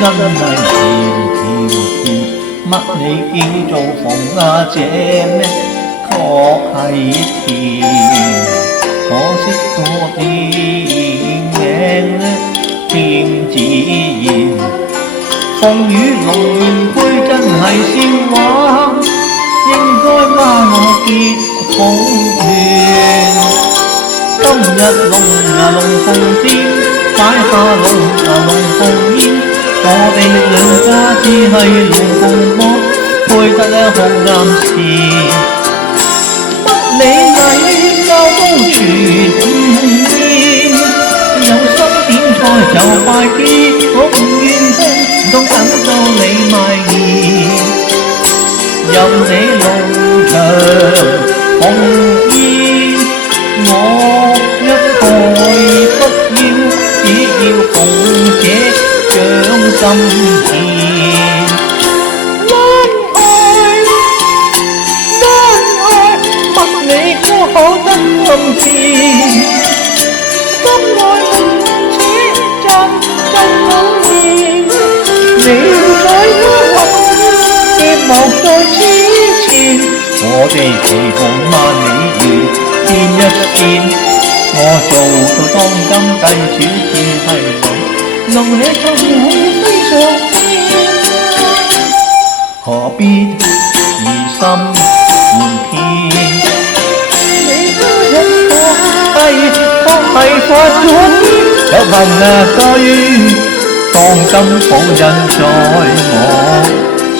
真係甜甜甜，乜你叫做鳳姐咩？確係甜，可惜個店名呢甜自然，鳳與龍原配真係笑話，應該孖我結好團。今日龍鳳展，擺下龍鳳宴，我哋兩家只係龍鳳魔，配得好啱視。乜你禮教都全面，有心點菜就快啲，我唔願空，唔通等到你賣面。任你龍場鳳宴，我一概不要，只要鳳姐掌心甜。恩愛，問你可否得咁甜？心愛無此真好意，你在我別莫在此前，我哋期望萬里緣牽一線。我做到當今帝主只係路你就會飛上天，何必疑心瞞騙？你家人確係發咗癲，有幸在當今好人在我前。